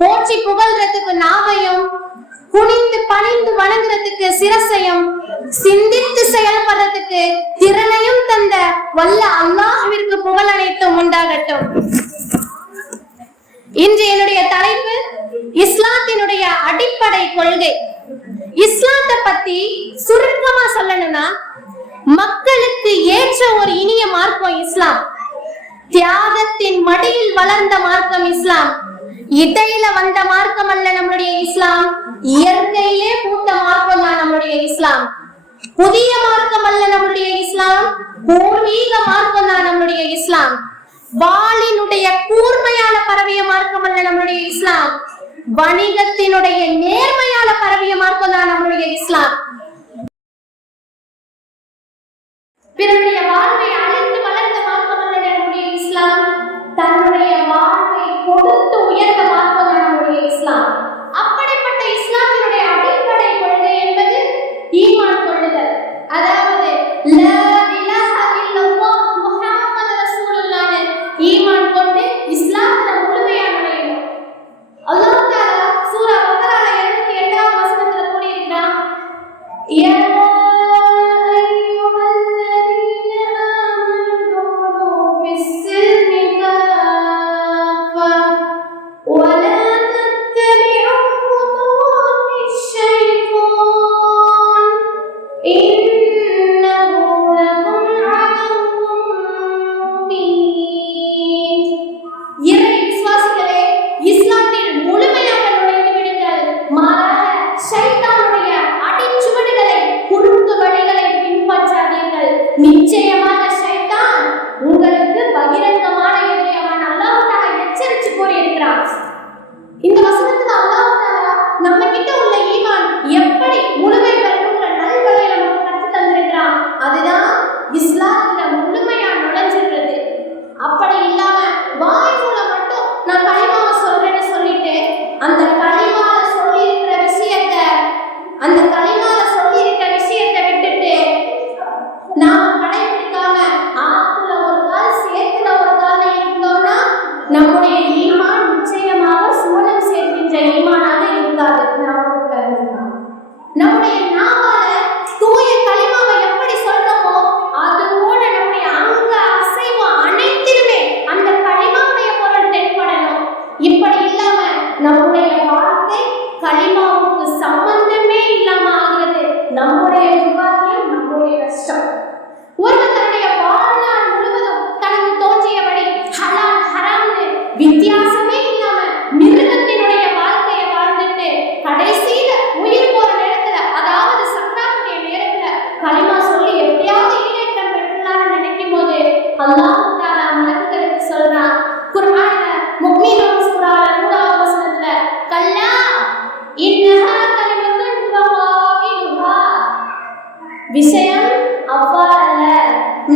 போற்றி புகழ்றதுக்கு நாவையும், குனிந்து பணிந்து வணங்குறதுக்கு சிரசையும், சிந்தித்து செயல்படுறதுக்கு திறனையும் தந்த வல்ல அல்லாஹ்விற்கு புகழ் அனைத்தும் உண்டாகட்டும். இன்று என்னுடைய தலைப்பு இஸ்லாத்தினுடைய அடிப்படை கொள்கை. இஸ்லாத்தை பத்தி சுருக்கமா சொல்லணும்னா, மக்களுக்கு ஏற்ற ஒரு இனிய மார்க்கம் இஸ்லாம். தியாகத்தின் மடியில் வளர்ந்த மார்க்கம் இஸ்லாம். இடையில வந்த மார்க்கம் அல்ல நம்முடைய இஸ்லாம். இயற்கையிலே பூத்த மார்க்கம் தான் நம்முடைய இஸ்லாம். புதிய மார்க்கம் அல்ல நம்முடைய இஸ்லாம். பூர்வீக மார்க்கம் தான் நம்முடைய இஸ்லாம். வாளினுடைய கூர்மையால பரவிய மார்க்கம் அல்ல நம்முடைய இஸ்லாம். வணிகத்தினுடைய நேர்மையால பரவிய மார்க்கம் தான் நம்முடைய இஸ்லாம். பிறருடைய வாழ்வை அழித்து வளர்ந்த மார்க்கம் அல்ல நம்முடைய இஸ்லாம். தன்னுடைய வாழ்வை கொடுத்து உயர்ந்த மார்க்கம் தான் நம்முடைய இஸ்லாம். அப்படிப்பட்ட இஸ்லாத்தினுடைய அடிப்படை கொள்கை என்பது ஈமான் கொள்ளுதல். அதாவது லா இலாஹ இல்லல்லாஹ் முஹம்மது ரசூலுல்லாஹ் ஈமான் கொண்டு இஸ்லாத்துல முழுமையா நுழையணும். அல்லாஹ் தஆலா சூரா பக்ரால 207வது வசனத்துல கூறியிருக்கிறான், யா இந்த வசனத்துல அல்லாஹ் தஆலா நம்ம கிட்ட உள்ள ஈமான் எப்படி முழுமை பெறணும்ங்கற நல்வழியை நமக்கு கற்று தந்திருக்கிறான். அதுதான் இஸ்லாத்துல முழுமையா நுழைஞ்சிடுறது. அப்படி இல்லாம வாய் மூலம் மட்டும் நான் கலிமாவை சொல்றேன்னு சொல்லிட்டு அந்த கலிமால சொல்லி இருக்கிற விஷயத்தை விட்டுட்டு நாம கடைபிடிக்காம ஆத்துல ஒரு கால் சேத்துல ஒரு கால் இருந்தோம்னா நம்முடைய ஈமான் நிச்சயமாக சுவனம் சேர்க்கின்ற ஈமானாக இருக்காது. நம்முடைய நாவால தூய கலிமாவை எப்படி சொல்றோமோ அது போல நம்முடைய அங்க அசைவு அனைத்திலுமே அந்த கலிமாவுடைய பொருள் தென்படணும். இப்படி இல்லாம நம்முடைய வாழ்க்கை கலிமாவுக்கு சம்பந்தமே இல்லாம ஆகிறது. நம்முடைய துர்பாக்கியம், நம்முடைய கஷ்டம். ஒருவர் தன்னுடைய வாழ்நாள் முழுவதும் தனக்கு தோன்றியபடி ஹலால் ஹராம்னு வித்தியாசமே இல்லாம மிருகத்தினுடைய வாழ்க்கையை வாழ்ந்துட்டு கடைசியில உயிர் போற நேரத்துல, அதாவது சக்கராத்துடைய நேரத்துல கலிமா சொல்லி எப்படியாவது ஈடேற்றம் பெற்றலாம்னு நினைக்கும் போது அல்லாஹ் தஆலா மலக்குகளுக்கு சொல்றான். குர்ஆன்ல முஃமினூன் சூரால 100வது வசனத்துல, கல்லா இன்னஹா கலிமத்துன் கவாயிலுஹா, விஷயம் அவ்வாறல்ல,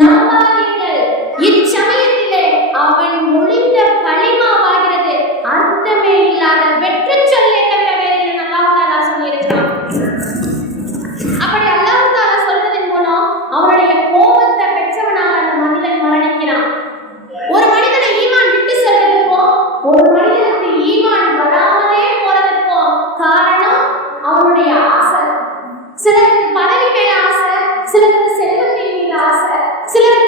நம்பாதீர்கள், இச்சமயத்திலே அவன் மொழிந்த கலிமாவாகிறது அர்த்தமே இல்லாத வெற்று சொல்லை தவிர வேறு இல்லை அல்லாஹ் தஆலா சொல்லியிருக்கிறான். அப்படி அல்லாஹ் தஆலா சொல்வதன் மூலம் அவனுடைய கோபத்தை பெற்றவனாக அந்த மனிதன் மரணிக்கிறான். ஒரு மனிதனை ஈமான் விட்டு செல்வதற்கும் ஒரு மனிதனுக்கு ஈமான் வராமலே போறதற்கும் காரணம் அவனுடைய ஆசை. சிலருக்கு பதவி மேல ஆசை, சிலருக்கு செல்வத்தின் மீது ஆசை, சிலருக்கு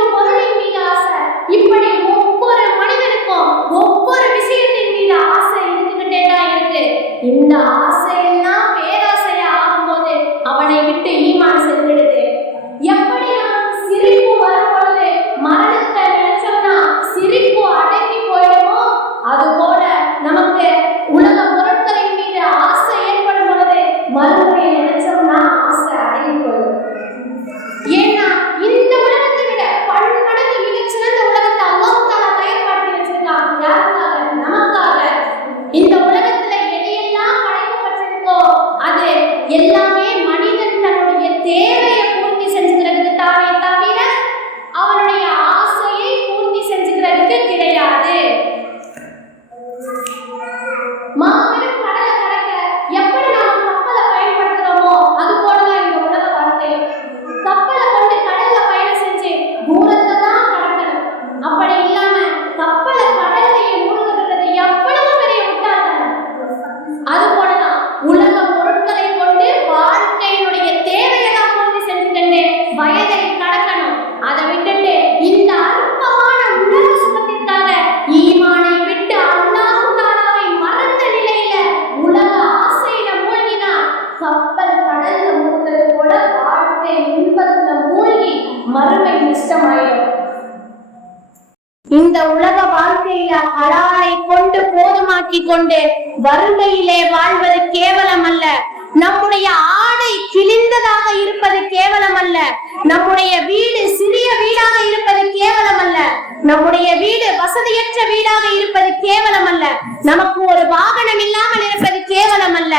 இந்த உலக வாழ்க்கையில ஹலாலை கொண்டு போதுமாக்கி கொண்டு வறுமையிலே வாழ்வது கேவலம் அல்ல. நம்முடைய ஆடை கிழிந்ததாக இருப்பது கேவலம் அல்ல. நம்முடைய வீடு சிறிய வீடாக இருப்பது கேவலம் அல்ல. நம்முடைய வீடு வசதியற்ற வீடாக இருப்பது கேவலம் அல்ல. நமக்கு ஒரு வாகனம் இல்லாமல் இருப்பது கேவலம் அல்ல.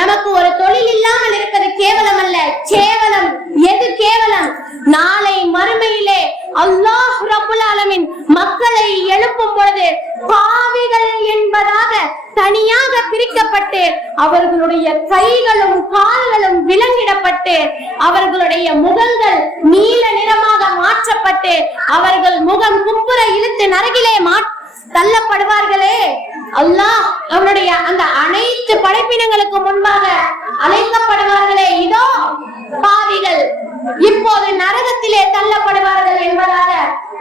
நமக்கு ஒரு தொழில் இல்லாமல் இருப்பது கேவலம் அல்ல. கேவலம் எது கேவலம்? நாளை மறுமையிலே அல்லாஹ் ரப்புல் ஆலமீன் மக்களை எழுப்பும் பொழுது பாவிகள் என்பதாக தனியாக பிரிக்கப்பட்டு அவர்களுடைய கைகளும் கால்களும் விலங்கிடப்பட்டு அவர்களுடைய முகங்கள் நீல நிறமாக மாற்றப்பட்டு அவர்கள் முகம் குப்புற இழுத்து நரகிலே தள்ளப்படுவார்களே. அல்லாஹ் அவனுடைய அந்த அனைத்து படைப்பினங்களுக்கு முன்பாக அழைக்கப்படுவார்களே, இதோ பாவிகள் இப்போது நரகத்திலே தள்ளப்படுவார்கள் என்பதாக.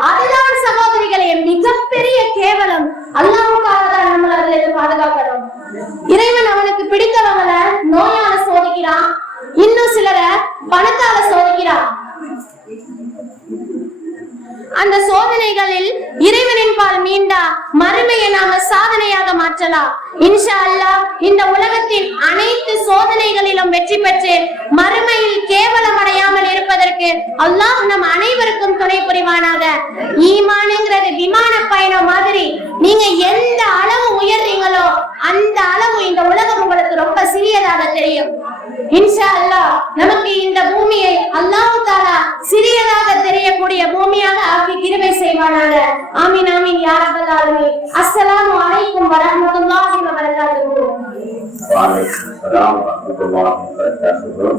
அதுதான் சகோதரிகளே மிகப்பெரிய கேவலம். அல்லாஹ்வுக்காக நம்மள அதிலிருந்து பாதுகாக்கணும். இறைவன் அவனுக்கு பிடித்தவங்களை நோயால சோதிக்கிறான், இன்னும் சிலரை பணத்தால சோதிக்கிறான். அந்த சோதனைகளில் இறைவனின் பால் மீண்டா மறுமையை நாம சாதனையாக மாற்றலாம். இன்ஷா அல்லாஹ் இந்த உலகத்தின் அனைத்து சோதனைகளிலும் வெற்றி பெற்று மறுமையில் கேவலம் அடையாமல் இருப்பதற்கு அல்லாஹ் நம் அனைவருக்கும் துணை புரிவானாக. ஈமானுங்கிறது விமான பயணம் மாதிரி. நீங்க எந்த அளவு உயர்றீங்களோ அந்த அளவு இந்த உலகம் உங்களுக்கு ரொம்ப சிறியதாக தெரியும். இன்ஷா அல்லாஹ் நமக்கு இந்த பூமியை அல்லாஹ் தஆலா சிறியதாக தெரியக்கூடிய பூமியாக ஆக்கி கிருபை செய்வானாக. ஆமீன் ஆமீன் யா ரப்பல் ஆலமீன். அஸ்ஸலாமு அலைக்கும் வரஹ்மத்துல்லாஹி வ பரகாத்துஹு. வ அலைக்கும் ஸலாம் வ ரஹ்மத்துல்லாஹி வ பரகாத்துஹு.